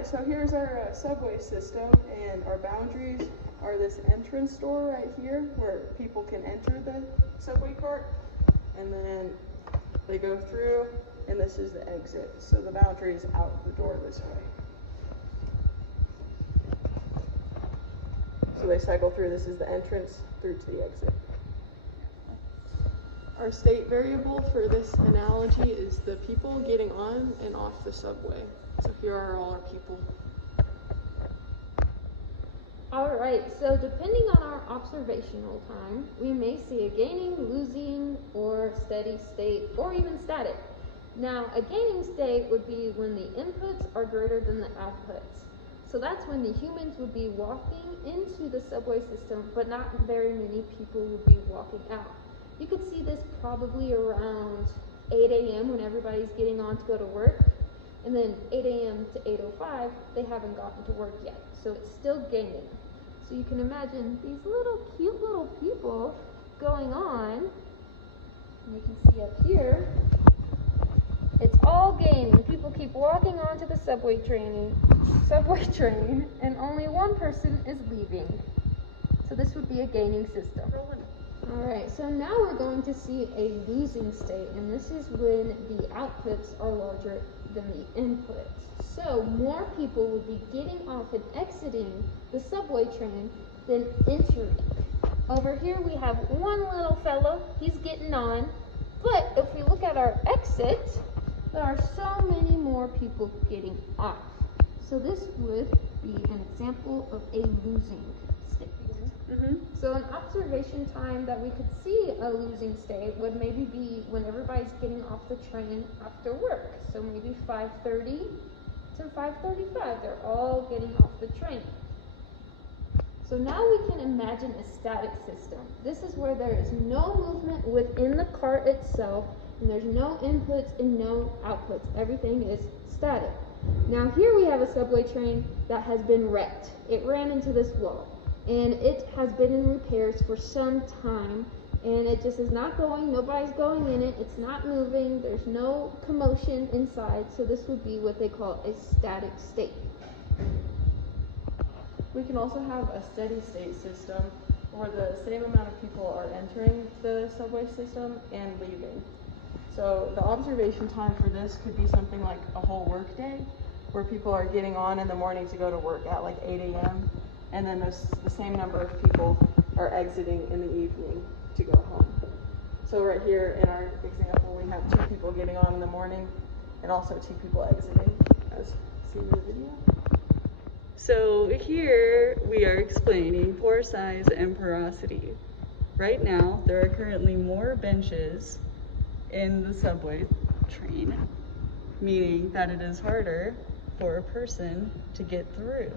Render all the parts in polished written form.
right, so here's our subway system, and our boundaries are this entrance door right here where people can enter the subway cart, and then they go through, and this is the exit. So the boundary is out the door this way. So they cycle through, this is the entrance through to the exit. Our state variable for this analogy is the people getting on and off the subway. So here are all our people. All right, so depending on our observational time, we may see a gaining, losing, or steady state, or even static. Now, a gaining state would be when the inputs are greater than the outputs. So that's when the humans would be walking into the subway system, but not very many people would be walking out. You could see this probably around 8 a.m. when everybody's getting on to go to work. And then 8 a.m. to 8:05, they haven't gotten to work yet. So it's still gaining. So you can imagine these cute little people going on. And you can see up here, it's all gaining. People keep walking onto the subway train, and only one person is leaving. So this would be a gaining system. All right, so now we're going to see a losing state, and this is when the outputs are larger than the inputs. So more people would be getting off and exiting the subway train than entering. Over here we have one little fellow, he's getting on, but if we look at our exit, there are so many more people getting off. So this would be an example of a losing state. So an observation time that we could see a losing state would maybe be when everybody's getting off the train after work. So maybe 5:30 to 5:35, they're all getting off the train. So now we can imagine a static system. This is where there is no movement within the cart itself, and there's no inputs and no outputs. Everything is static. Now here we have a subway train that has been wrecked. It ran into this wall, and it has been in repairs for some time, and it just is not going, nobody's going in it, it's not moving, there's no commotion inside, so this would be what they call a static state. We can also have a steady state system where the same amount of people are entering the subway system and leaving. So the observation time for this could be something like a whole work day, where people are getting on in the morning to go to work at like 8 a.m. and then the same number of people are exiting in the evening to go home. So right here in our example, we have 2 people getting on in the morning and also 2 people exiting, as seen in the video. So here we are explaining pore size and porosity. Right now, there are currently more benches in the subway train, meaning that it is harder for a person to get through.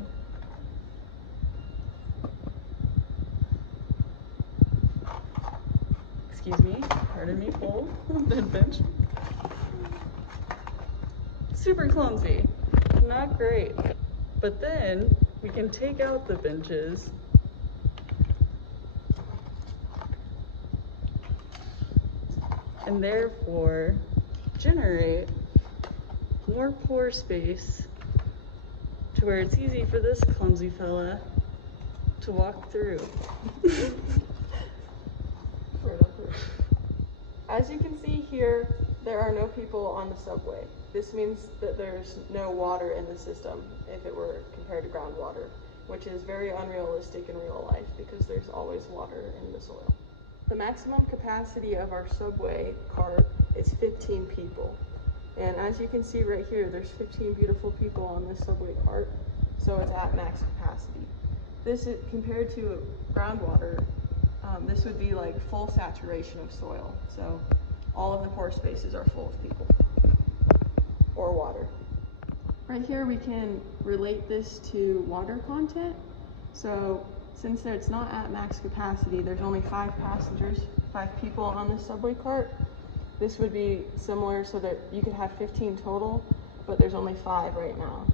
Excuse me, pardon me, pull that bench. Super clumsy, not great. But then we can take out the benches and therefore generate more pore space to where it's easy for this clumsy fella to walk through. As you can see here, there are no people on the subway. This means that there's no water in the system if it were compared to groundwater, which is very unrealistic in real life because there's always water in the soil. The maximum capacity of our subway cart is 15 people. And as you can see right here, there's 15 beautiful people on this subway cart, so it's at max capacity. This is compared to groundwater, this would be like full saturation of soil. So all of the pore spaces are full of people or water. Right here we can relate this to water content. So since it's not at max capacity, there's only 5 passengers, 5 people on this subway cart. This would be similar so that you could have 15 total, but there's only 5 right now.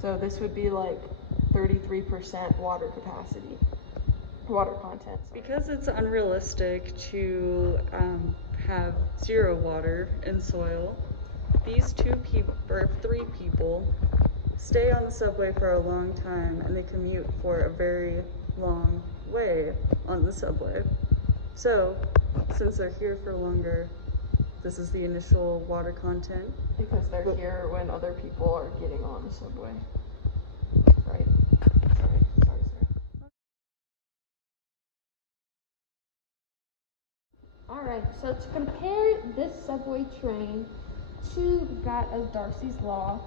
So this would be like 33% water capacity, water content. Because it's unrealistic to have 0 water in soil, these 2 people or 3 people stay on the subway for a long time and they commute for a very long way on the subway. So, since they're here for longer, this is the initial water content. Because they're here when other people are getting on the subway. Right. Sorry. Alright, so to compare this subway train to that of Darcy's Law,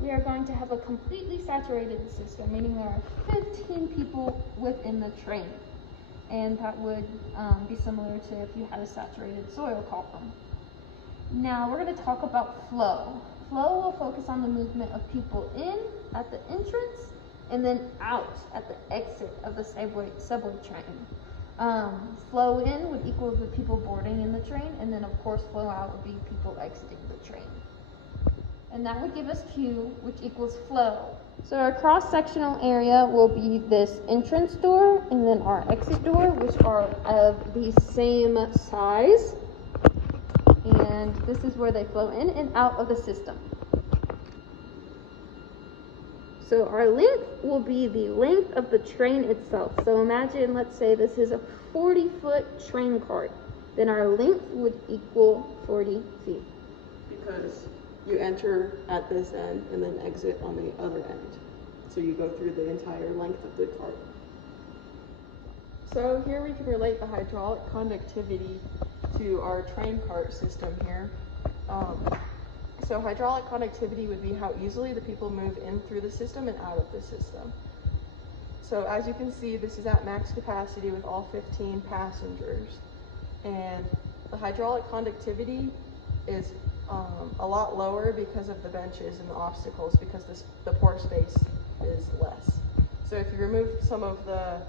we are going to have a completely saturated system, meaning there are 15 people within the train. And that would be similar to if you had a saturated soil column. Now we're going to talk about flow. Flow will focus on the movement of people in at the entrance and then out at the exit of the subway train. Flow in would equal the people boarding in the train, and then of course flow out would be people exiting the train. And that would give us Q, which equals flow. So our cross-sectional area will be this entrance door and then our exit door, which are of the same size. And this is where they flow in and out of the system. So our length will be the length of the train itself. So imagine, let's say this is a 40-foot train cart. Then our length would equal 40 feet. Because you enter at this end and then exit on the other end. So you go through the entire length of the cart. So here we can relate the hydraulic conductivity to our train cart system here. So hydraulic conductivity would be how easily the people move in through the system and out of the system. So as you can see, this is at max capacity with all 15 passengers. And the hydraulic conductivity is a lot lower because of the benches and the obstacles, because the pore space is less. So if you remove some of the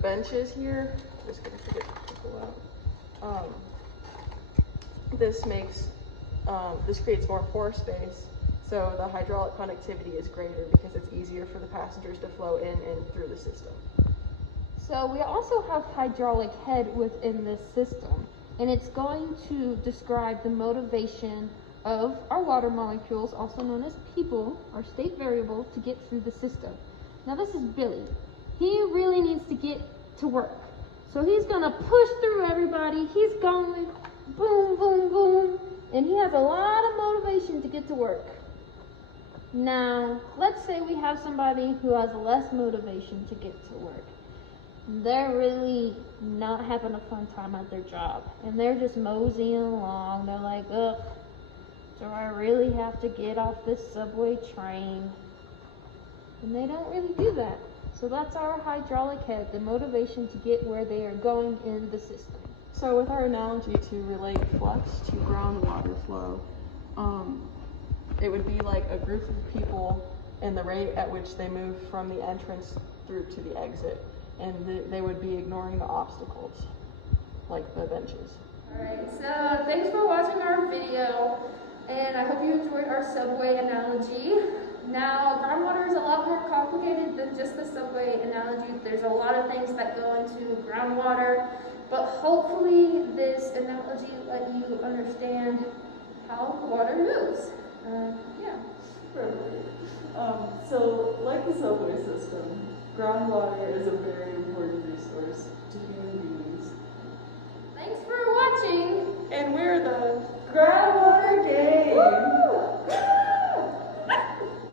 benches here, I'm just going to get people out. This creates more pore space, so the hydraulic conductivity is greater because it's easier for the passengers to flow in and through the system. So we also have hydraulic head within this system, and it's going to describe the motivation of our water molecules, also known as people, our state variable, to get through the system. Now this is Billy. He really needs to get to work. So he's gonna push through everybody. He's going boom, boom, boom, and he has a lot of motivation to get to work. Now, let's say we have somebody who has less motivation to get to work. They're really not having a fun time at their job, and they're just moseying along. They're like, ugh, do I really have to get off this subway train? And they don't really do that. So that's our hydraulic head, the motivation to get where they are going in the system. So with our analogy to relate flux to groundwater flow, it would be like a group of people and the rate at which they move from the entrance through to the exit. And they would be ignoring the obstacles, like the benches. Alright, so thanks for watching our video, and I hope you enjoyed our subway analogy. Now, groundwater is a lot more complicated than just the subway analogy. There's a lot of things that go into groundwater, but hopefully this analogy let you understand how water moves. Yeah. So, like the subway system, groundwater is a very important resource to human beings. Thanks for watching. And we're the Groundwater